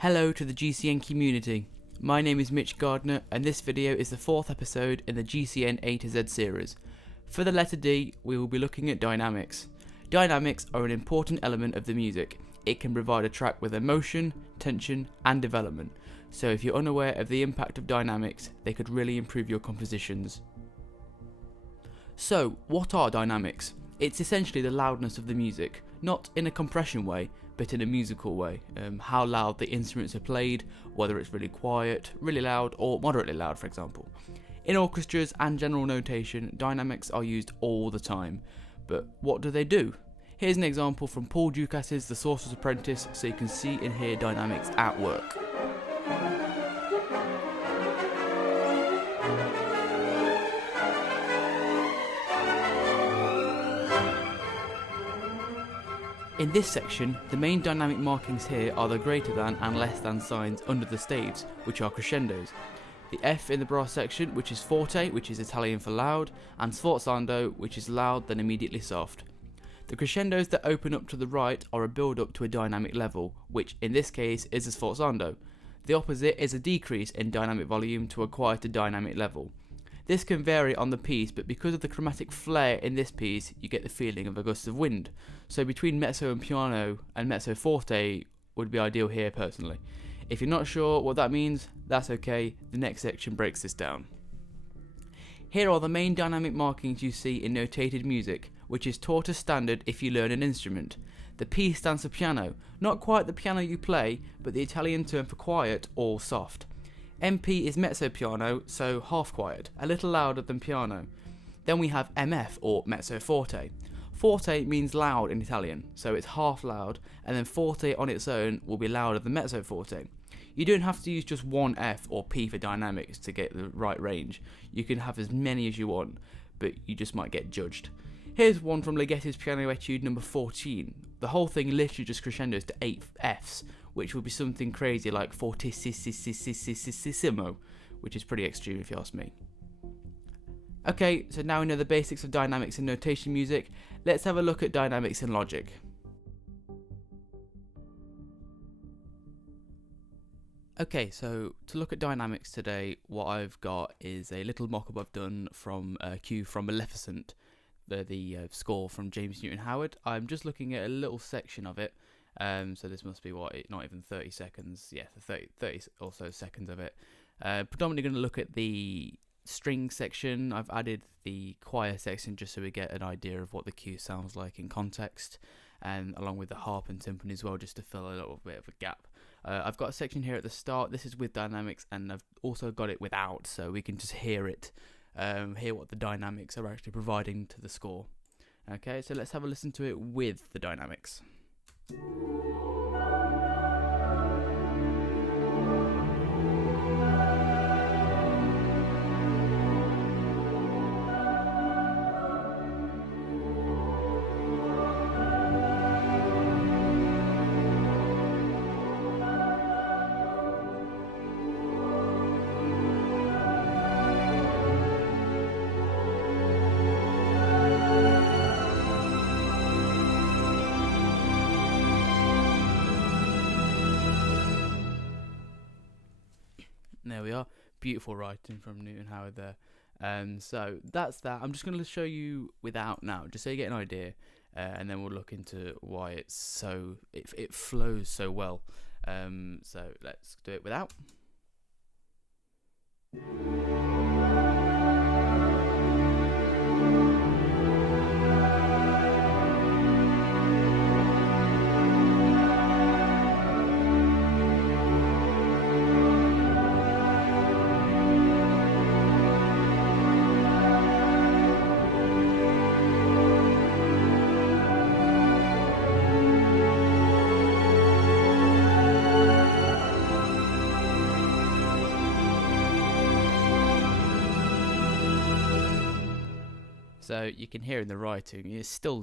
Hello to the GCN community. My name is Mitch, Gardner, and this video is the 4th episode in the GCN A-Z series. For the letter D, we will be looking at dynamics. Dynamics are an important element of the music. It can provide a track with emotion, tension, and development. So if you're unaware of the impact of dynamics, they could really improve your compositions. So, what are dynamics? It's essentially the loudness of the music, not in a compression way, but in a musical way. How loud the instruments are played, whether it's really quiet, really loud, or moderately loud, for example. In orchestras and general notation, dynamics are used all the time. But what do they do? Here's an example from Paul Ducas's The Sorcerer's Apprentice, so you can see and hear dynamics at work. In this section, the main dynamic markings here are the greater than and less than signs under the staves, which are crescendos. The F in the brass section, which is forte, which is Italian for loud, and sforzando, which is loud then immediately soft. The crescendos that open up to the right are a build up to a dynamic level, which in this case is a sforzando. The opposite is a decrease in dynamic volume to a quieter dynamic level. This can vary on the piece, but because of the chromatic flair in this piece, you get the feeling of a gust of wind. So between mezzo and piano and mezzo forte would be ideal here personally. If you're not sure what that means, that's okay, the next section breaks this down. Here are the main dynamic markings you see in notated music, which is taught as standard if you learn an instrument. The P stands for piano, not quite the piano you play, but the Italian term for quiet or soft. MP is mezzo piano, so half quiet, a little louder than piano. Then we have MF, or mezzo forte. Forte means loud in Italian, so it's half loud, and then forte on its own will be louder than mezzo forte. You don't have to use just one F or P for dynamics to get the right range. You can have as many as you want, but you just might get judged. Here's one from Ligeti's Piano Etude number 14. The whole thing literally just crescendos to 8 Fs, which would be something crazy like fortissimo, which is pretty extreme if you ask me. Okay, so now we know the basics of dynamics in notation music, let's have a look at dynamics in logic. Okay, so to look at dynamics today, what I've got is a little mock-up I've done from a cue from Maleficent, the score from James Newton Howard. I'm just looking at a little section of it. So this must be not even 30 seconds, yeah, 30 or so seconds of it. Predominantly going to look at the string section. I've added the choir section just so we get an idea of what the cue sounds like in context, and along with the harp and timpani as well, just to fill a little bit of a gap. I've got a section here at the start. This is with dynamics, and I've also got it without, so we can just hear it, hear what the dynamics are actually providing to the score. Okay, so let's have a listen to it with the dynamics. There we are, beautiful writing from Newton Howard there. So that's that. I'm just going to show you without now, just so you get an idea, and then we'll look into why it's so it flows so well. So let's do it without. So you can hear in the writing, it still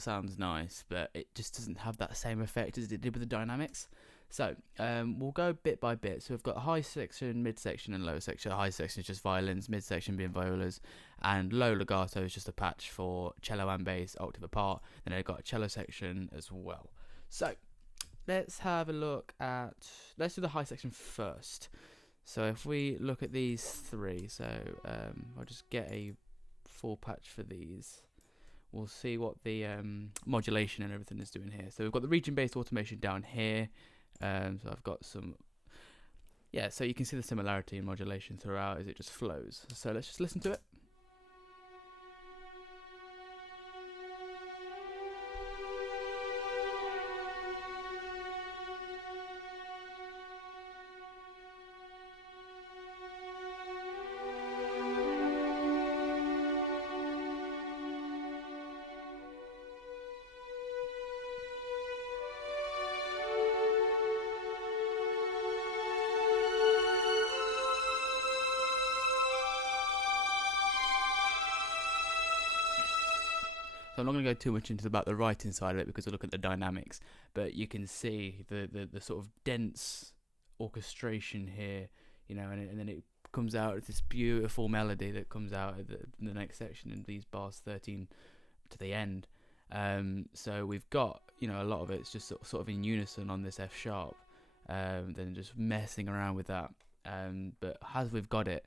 sounds nice, but it just doesn't have that same effect as it did with the dynamics. So we'll go bit by bit. So we've got high section, mid section, and low section. High section is just violins, mid section being violas, and low legato is just a patch for cello and bass octave apart. Then I've got a cello section as well. So let's have a look at, let's do the high section first. So if we look at these three, so I'll just get a full patch for these. We'll see what the modulation and everything is doing here. So we've got the region-based automation down here. So I've got some, yeah, so you can see the similarity in modulation throughout as it just flows. So let's just listen to it. So I'm not going to go too much into about the writing side of it because we'll look at the dynamics, but you can see the sort of dense orchestration here, you know, and then it comes out with this beautiful melody that comes out at the next section in these bars 13 to the end. So we've got, you know, a lot of it's just sort of in unison on this F sharp, then just messing around with that. But as we've got it,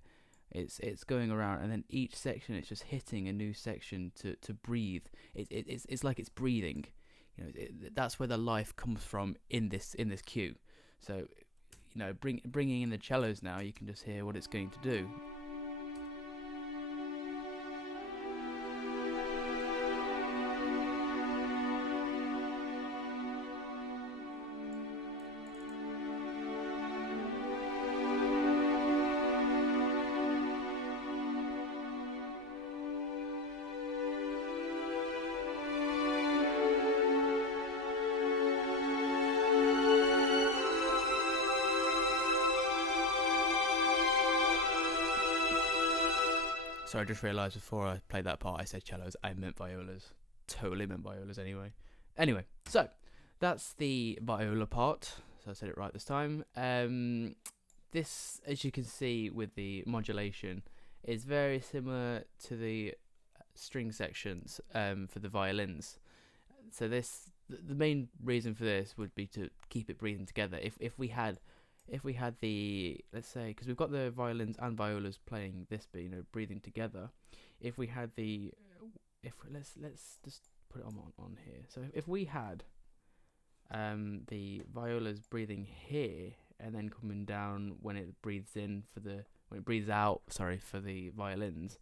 it's going around, and then each section it's just hitting a new section to breathe. It's like it's breathing, you know. That's where the life comes from in this cue. So, you know, bringing in the cellos now, you can just hear what it's going to do. So I just realised before I played that part I said cellos, I meant violas. Totally meant violas anyway. Anyway, so that's the viola part. So I said it right this time. This, as you can see with the modulation, is very similar to the string sections for the violins. So this, the main reason for this would be to keep it breathing together. If we had the, let's say, because we've got the violins and violas playing this bit, you know, breathing together. If we had the, let's just put it on here. So if we had the violas breathing here and then coming down when it breathes in when it breathes out, sorry, for the violins,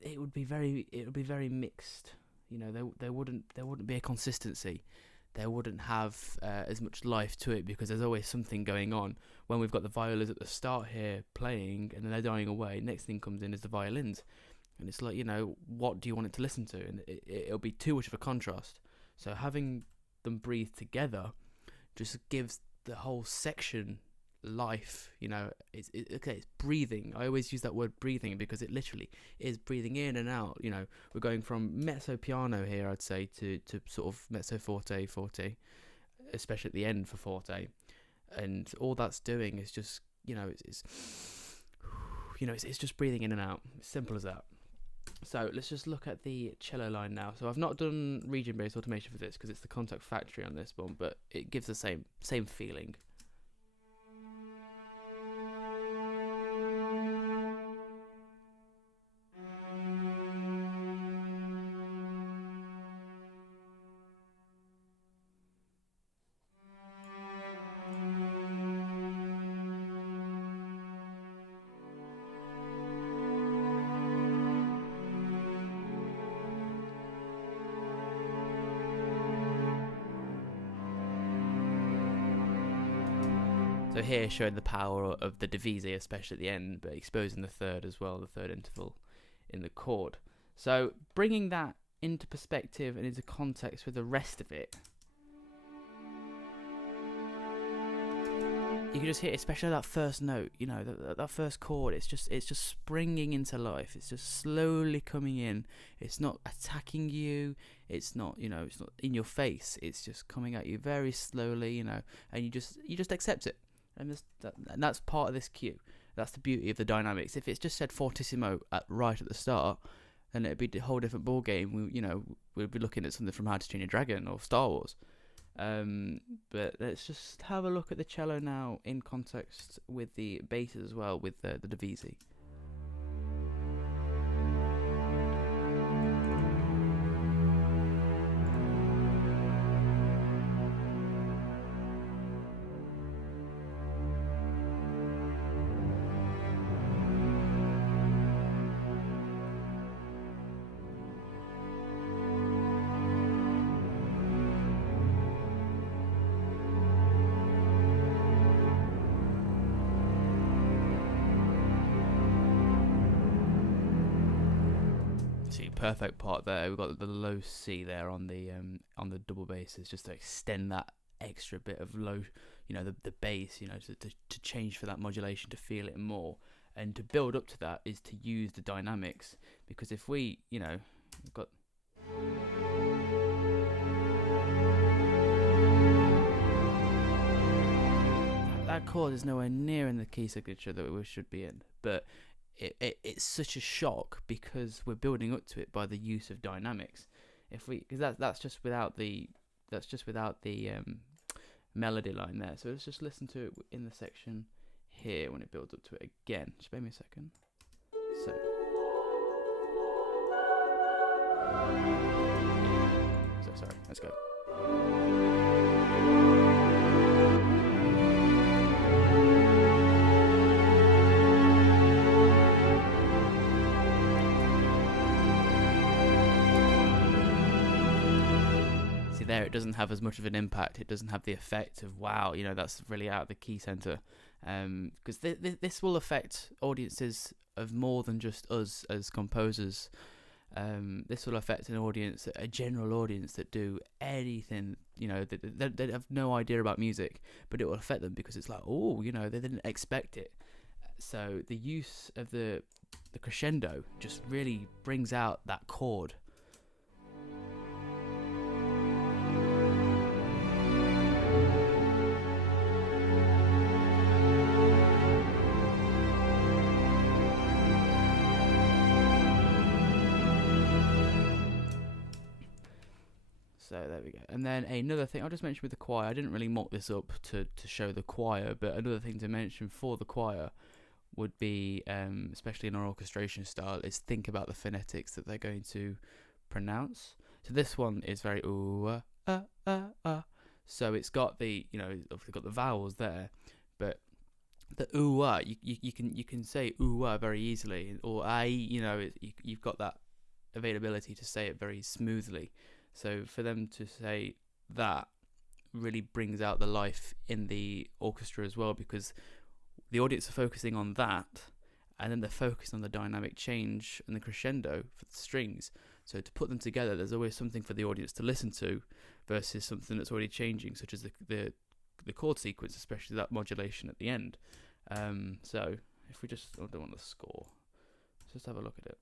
it would be very mixed. You know, there wouldn't be a consistency. There wouldn't have as much life to it because there's always something going on. When we've got the violas at the start here playing and then they're dying away, next thing comes in is the violins. And it's like, you know, what do you want it to listen to? And it'll be too much of a contrast. So having them breathe together just gives the whole section life. You know, it's breathing. I always use that word breathing because it literally is breathing in and out. You know, we're going from mezzo piano here, I'd say, to sort of mezzo forte, especially at the end for forte, and all that's doing is just, you know, it's just breathing in and out. Simple as that. So let's just look at the cello line now. So I've not done region-based automation for this because it's the Contact Factory on this one, but it gives the same feeling. So here showing the power of the divisi, especially at the end, but exposing the third as well, the third interval in the chord. So bringing that into perspective and into context with the rest of it, you can just hear, especially that first note, you know, that first chord, it's just springing into life. It's just slowly coming in. It's not attacking you. It's not, you know, it's not in your face. It's just coming at you very slowly, you know, and you just accept it. And that's part of this cue. That's the beauty of the dynamics. If it's just said fortissimo right at the start, then it'd be a whole different ball game. We'd be looking at something from How to Train Your Dragon or Star Wars. But let's just have a look at the cello now in context with the bass as well, with the divisi. Perfect part there. We've got the low C there on the double basses, just to extend that extra bit of low, the bass, to change for that modulation, to feel it more, and to build up to that is to use the dynamics, because if we've got that chord is nowhere near in the key signature that we should be in, but it's such a shock because we're building up to it by the use of dynamics. Because that's just without the melody line there. So let's just listen to it in the section here when it builds up to it again. Just bear me a second. So sorry, let's go. There, it doesn't have as much of an impact. It doesn't have the effect of wow, that's really out of the key center, because this will affect audiences of more than just us as composers. This will affect an audience, a general audience that do anything, they have no idea about music, but it will affect them because it's like, oh, they didn't expect it. So the use of the crescendo just really brings out that chord. So there we go. And then another thing I'll just mention with the choir, I didn't really mock this up to show the choir, but another thing to mention for the choir would be, especially in our orchestration style, is think about the phonetics that they're going to pronounce. So this one is very ooh, so it's got the, obviously got the vowels there, but the ooh, you can say ooh very easily, or you've got that availability to say it very smoothly. So for them to say that really brings out the life in the orchestra as well, because the audience are focusing on that, and then they're focused on the dynamic change and the crescendo for the strings. So to put them together, there's always something for the audience to listen to versus something that's already changing, such as the chord sequence, especially that modulation at the end. So if we just, I don't want the score, let's just have a look at it.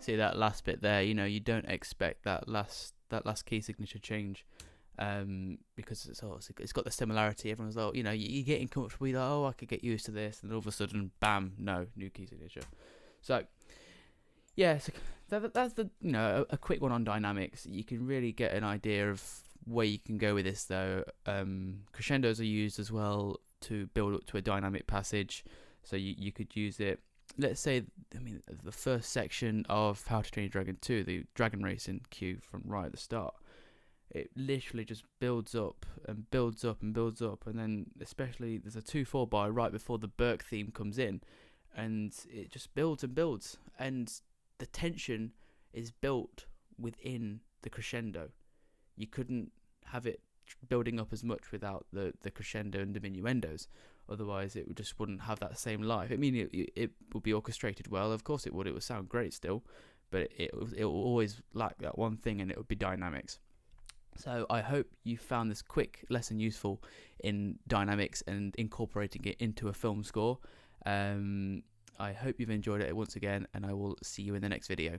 See that last bit there, you don't expect that last key signature change, because it's got the similarity. Everyone's like, you're getting comfortable, you're like, oh, I could get used to this, and all of a sudden, bam, no, new key signature. So yeah, so that's the a quick one on dynamics. You can really get an idea of where you can go with this, though. Crescendos are used as well to build up to a dynamic passage, so you could use it. Let's say, the first section of How to Train Your Dragon 2, the dragon racing cue from right at the start, it literally just builds up and builds up and builds up, and then especially there's a 2/4 bar right before the Burke theme comes in, and it just builds and builds, and the tension is built within the crescendo. You couldn't have it building up as much without the crescendo and diminuendos. Otherwise, it just wouldn't have that same life. It would be orchestrated well. Of course, it would. It would sound great still, but it will always lack that one thing, and it would be dynamics. So I hope you found this quick lesson useful in dynamics and incorporating it into a film score. I hope you've enjoyed it once again, and I will see you in the next video.